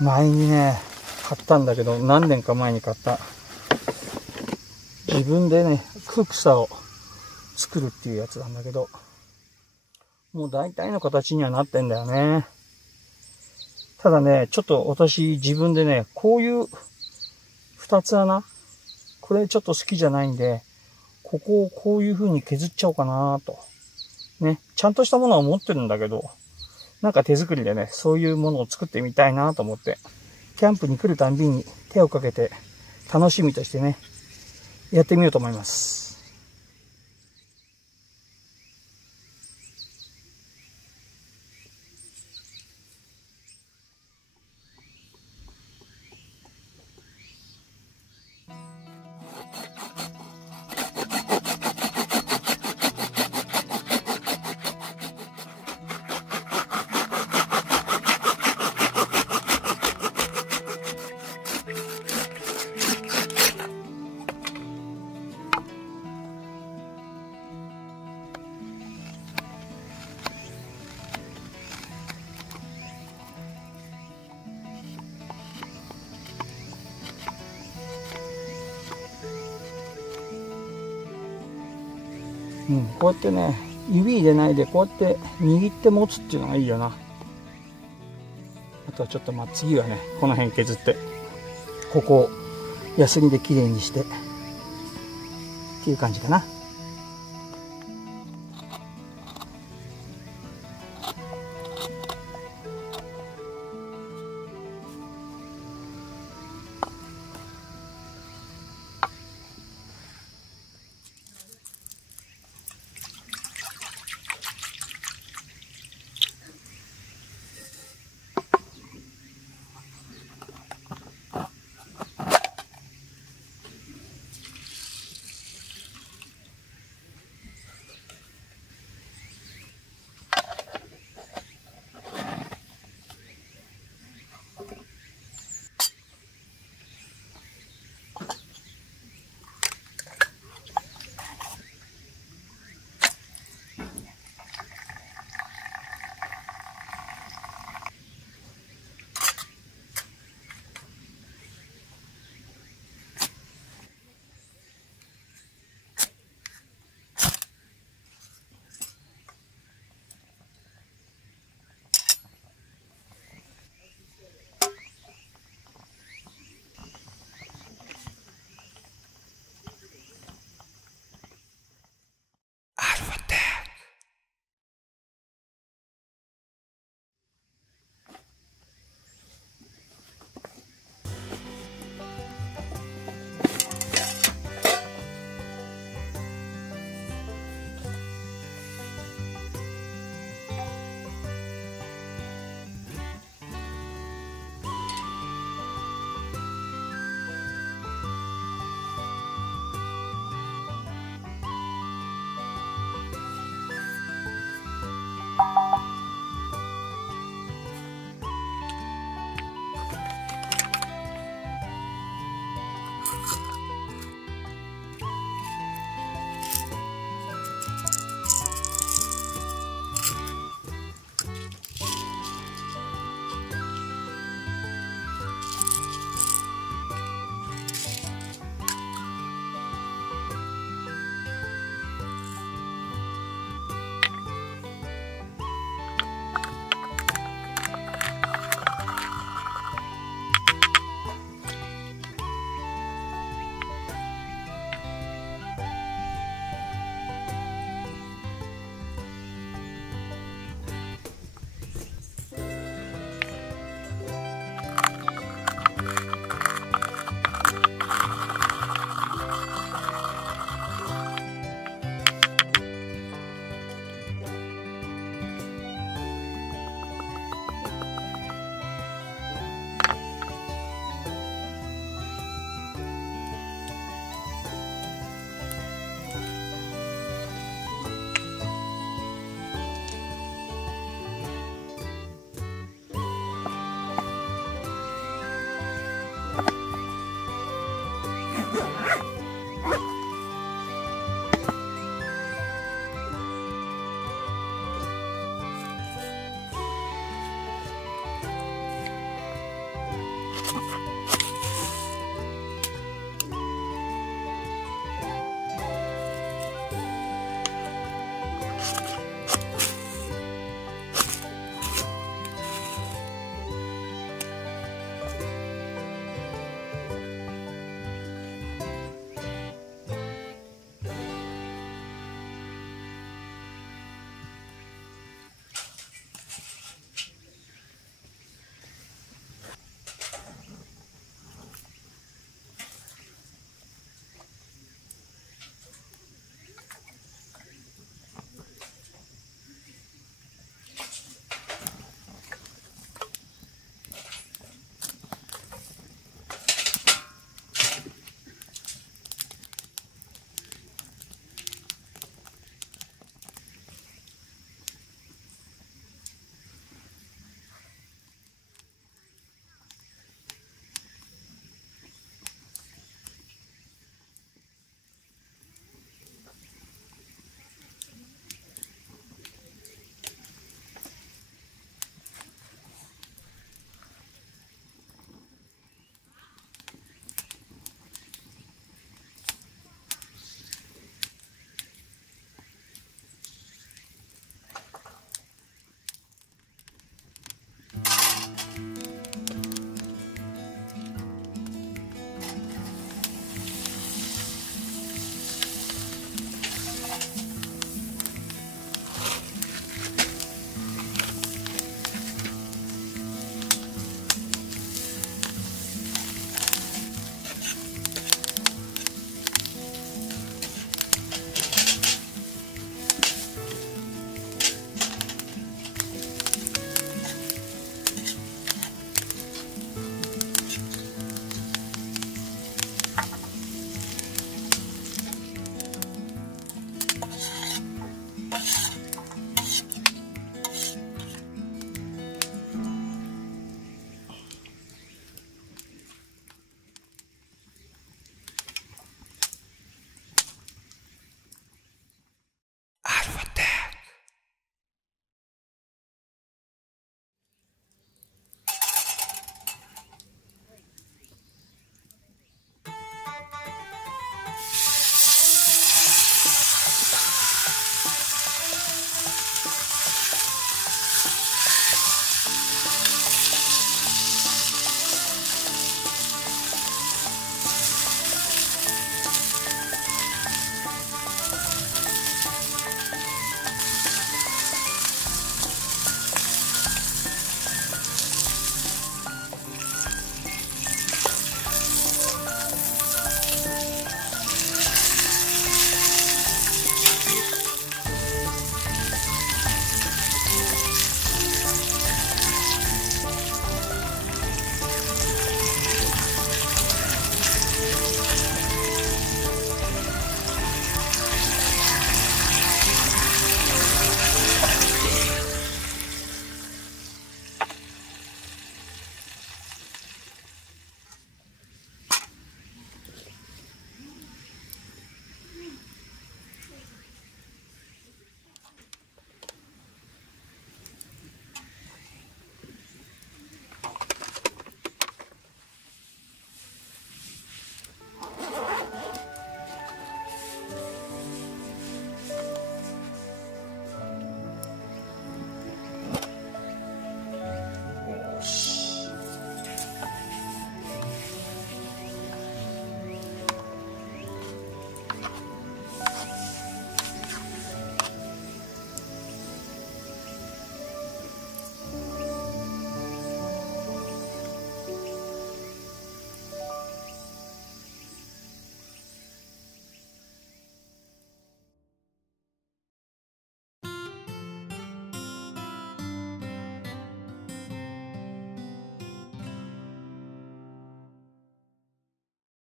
前にね、買ったんだけど、何年か前に買った。自分でね、草を作るっていうやつなんだけど、もう大体の形にはなってんだよね。ただね、ちょっと私自分でね、こういう二つ穴、これちょっと好きじゃないんで、ここをこういう風に削っちゃおうかなと。ね、ちゃんとしたものは持ってるんだけど、なんか手作りでね、そういうものを作ってみたいなと思って、キャンプに来るたんびに手をかけて、楽しみとしてね、やってみようと思います。こうやってね、指入れないでこうやって握って持つっていうのがいいよな。あとはちょっと次はね、この辺削って、ここをヤスリできれいにしてっていう感じかな。